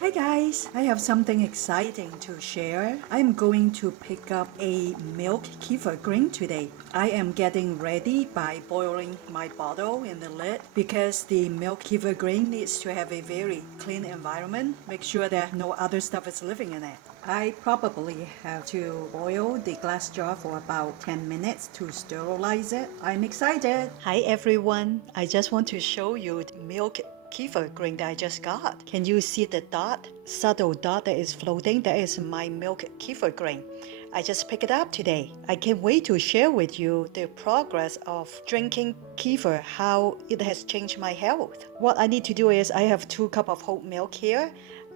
Hi guys, I have something exciting to share. I'm going to pick up a milk kefir grain today. I am getting ready by boiling my bottle in the lid because the milk kefir grain needs to have a very clean environment. Make sure that no other stuff is living in it. I probably have to boil the glass jar for about 10 minutes to sterilize it. I'm excited. Hi everyone, I just want to show you the milk kefir grain that I just got. Can you see the dot? Subtle dot that is floating? That is my milk kefir grain. I just picked it up today. I can't wait to share with you the progress of drinking kefir, how it has changed my health. What I need to do is I have 2 cups of whole milk here.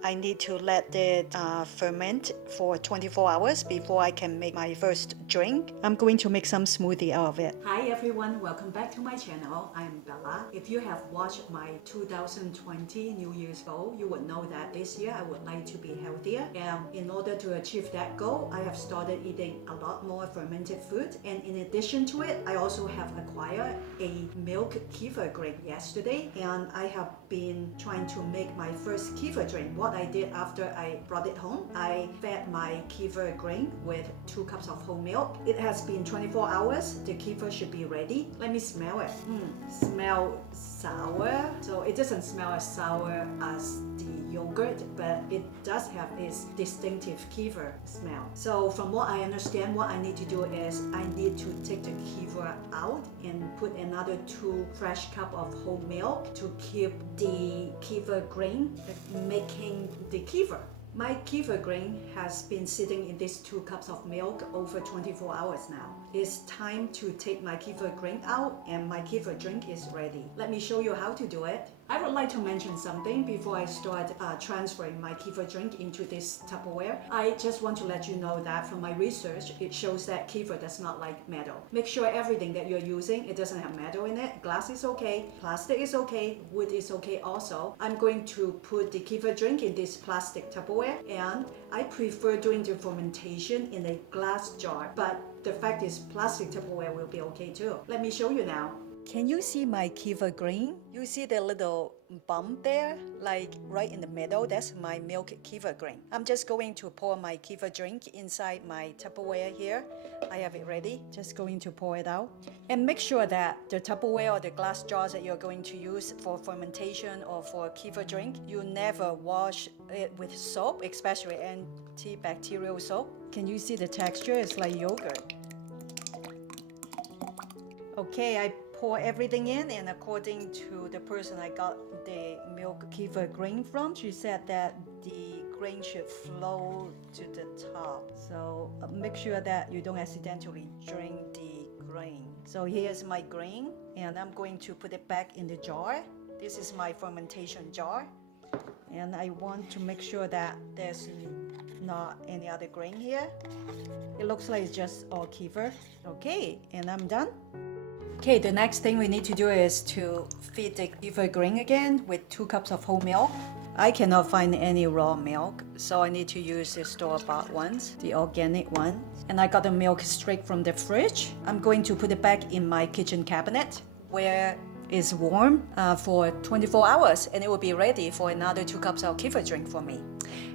I need to let it ferment for 24 hours before I can make my first drink. I'm going to make some smoothie out of it. Hi everyone, welcome back to my channel. I'm Bella. If you have watched my 2020 New Year's goal, you would know that this year I would like to be healthier. And in order to achieve that goal, I have started eating a lot more fermented food. And in addition to it, I also have acquired a milk kefir grain yesterday. And I have been trying to make my first kefir drink. What I did after I brought it home, I fed my kefir grain with 2 cups of whole milk. It has been 24 hours. The kefir should be ready. Let me smell it. Smell sour. So it doesn't smell as sour as the yogurt, but it does have its distinctive kefir smell. So from what I understand, what I need to do is I need to take the kefir out and put another 2 fresh cup of whole milk to keep the kefir grain making the kefir. My kefir grain has been sitting in these 2 cups of milk over 24 hours now. It's time to take my kefir grain out and my kefir drink is ready. Let me show you how to do it. I would like to mention something before I start transferring my kefir drink into this Tupperware. I just want to let you know that from my research, it shows that kefir does not like metal. Make sure everything that you're using, it doesn't have metal in it. Glass is okay, plastic is okay, wood is okay also. I'm going to put the kefir drink in this plastic Tupperware, and I prefer doing the fermentation in a glass jar, but the fact is plastic Tupperware will be okay too. Let me show you now. Can you see my kefir grain? You see the little bump there, like right in the middle? That's my milk kefir grain. I'm just going to pour my kefir drink inside my Tupperware here. I have it ready. Just going to pour it out. And make sure that the Tupperware or the glass jars that you're going to use for fermentation or for kefir drink, you never wash it with soap, especially antibacterial soap. Can you see the texture? It's like yogurt. Okay, I pour everything in, and according to the person I got the milk kefir grain from, she said that the grain should flow to the top. So make sure that you don't accidentally drink the grain. So here's my grain, and I'm going to put it back in the jar. This is my fermentation jar, and I want to make sure that there's not any other grain here. It looks like it's just all kefir. Okay, and I'm done. Okay, the next thing we need to do is to feed the kefir grain again with 2 cups of whole milk. I cannot find any raw milk, so I need to use the store-bought ones, the organic one. And I got the milk straight from the fridge. I'm going to put it back in my kitchen cabinet where it's warm for 24 hours, and it will be ready for another 2 cups of kefir drink for me.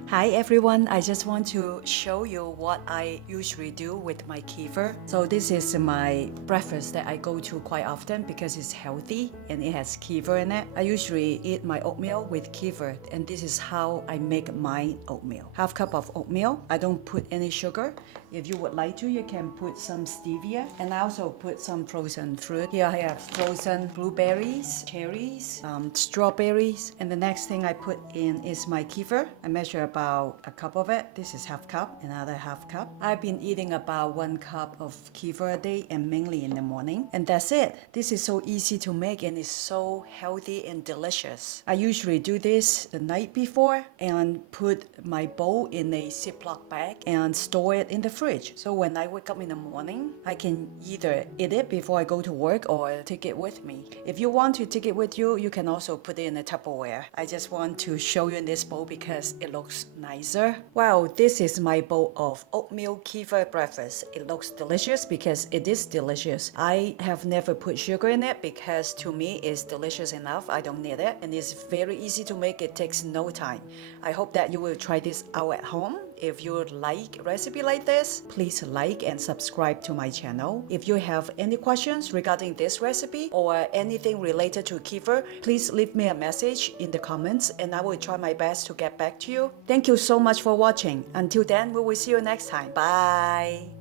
Hi everyone, I just want to show you what I usually do with my kefir. So this is my breakfast that I go to quite often because it's healthy and it has kefir in it. I usually eat my oatmeal with kefir, and this is how I make my oatmeal. Half cup of oatmeal. I don't put any sugar. If you would like to, you can put some stevia, and I also put some frozen fruit. Here I have frozen blueberries, cherries, strawberries, and the next thing I put in is my kefir. I measure about a cup of it. This is half cup, another half cup. I've been eating about 1 cup of kefir a day, and mainly in the morning, and that's it. This is so easy to make and it's so healthy and delicious. I usually do this the night before and put my bowl in a Ziploc bag and store it in the fridge. So when I wake up in the morning, I can either eat it before I go to work or take it with me. If you want to take it with you, you can also put it in a Tupperware. I just want to show you in this bowl because it looks nicer. Wow, this is my bowl of oatmeal kefir breakfast. It looks delicious because it is delicious. I have never put sugar in it because to me it's delicious enough. I don't need it, and it's very easy to make. It takes no time. I hope that you will try this out at home. If you like a recipe like this, please like and subscribe to my channel. If you have any questions regarding this recipe or anything related to kefir, please leave me a message in the comments and I will try my best to get back to you. Thank you so much for watching. Until then, we will see you next time. Bye!